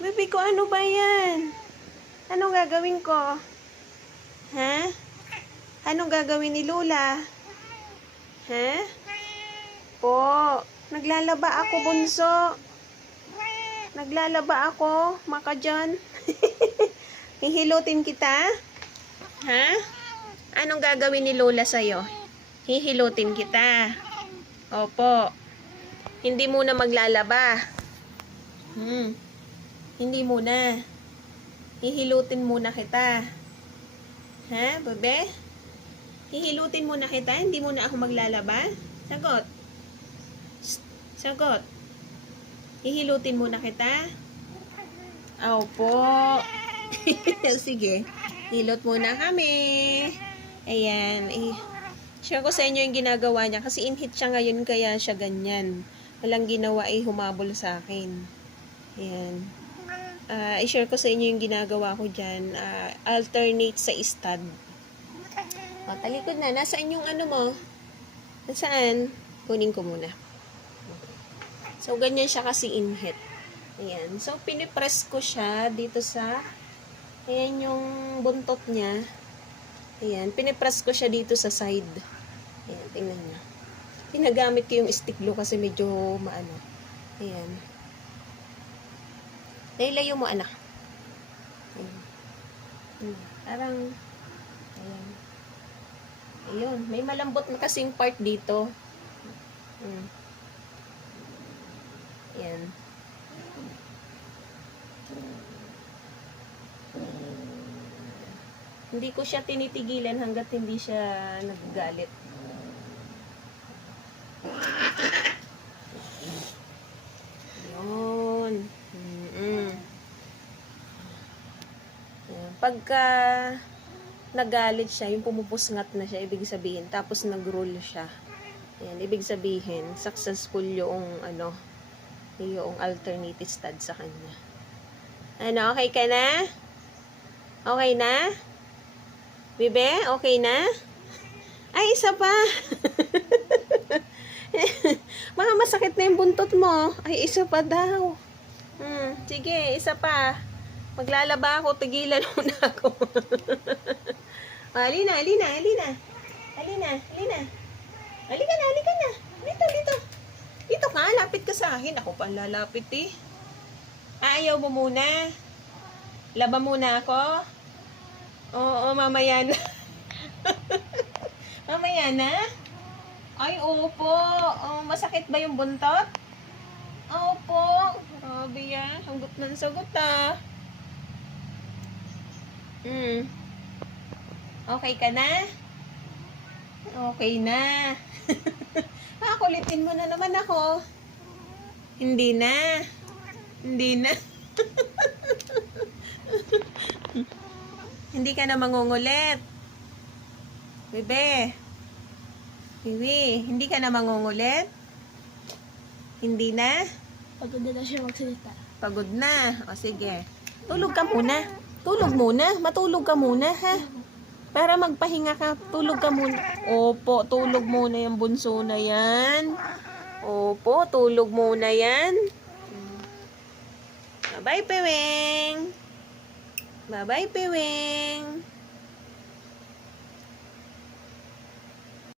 Baby ko, ano ba yan? Anong gagawin ko? Ha? Anong gagawin ni Lola? Ha? Po, naglalaba ako, bunso. Naglalaba ako, maka dyan. Hihilutin kita? Ha? Anong gagawin ni Lola sa'yo? Hihilutin kita. Opo. Hindi muna maglalaba. Hmm. Hindi muna. Hihilutin muna kita. Ha, bebe? Hihilutin muna kita? Hindi muna ako maglalaba? Sagot. Sagot. Hihilutin muna kita? Opo. Sige. Hilot muna kami. Ayan. Eh, share ko sa inyo yung ginagawa niya. Kasi in-hit siya ngayon kaya siya ganyan. Walang ginawa eh humabol sa akin. Ayan. Ah, i-share ko sa inyo yung ginagawa ko dyan. Ah, alternate sa stud. O, talikod na. Nasaan yung ano mo? Nasaan? Kunin ko muna. So, ganyan siya kasi in-hit. Ayan. So, pinipress ko siya dito sa ayan yung buntot niya. Ayan. Pinipress ko siya dito sa side. Ayan. Tingnan niyo. Pinagamit ko yung stick glue kasi medyo maano. Ayan. Nailayo mo, anak. Ayan. Hmm. Parang, ayan. Ayun. May malambot na kasing part dito. Hmm. Ayan. Hindi ko siya tinitigilan hanggat hindi siya naggalit. Pagka nagalit siya, yung pumupusngat na siya, ibig sabihin, tapos nag-roll siya. Ayan, ibig sabihin, successful yung ano, yung alternative stud sa kanya. Ano, okay ka na? Okay na? Bibe, okay na? Ay, isa pa. Baka masakit na yung buntot mo. Ay, isa pa daw. Hmm, sige, isa pa. Maglalaba ako, tigilan ako. Ah, alina, alina, alina. Alina, alina. Halika na, halika na. Dito, dito. Dito ka, lapit ka sa akin. Ako pa lalapit eh. Ah, Ayaw mo muna. Laba muna ako. Oo, mamaya na. mamaya na? Ay, opo. Oh, masakit ba yung buntot? Opo. Grabe yan. Sagot ng sagot ah. Hmm. Okay ka na? Okay na. ah, kulitin mo na naman ako. Hindi na. Hindi na. Hindi ka na mangungulit. Bebe. Bibi, hindi ka na mangungulit? Hindi na? Pagod na siya magsalita. Pagod na. O sige. Tulog ka muna. Tulog muna. Matulog ka muna, ha? Para magpahinga ka, tulog ka muna. Opo, tulog muna yung bunso na yan. Opo, tulog muna yan. Bye-bye, Peweng. Bye-bye, Peweng.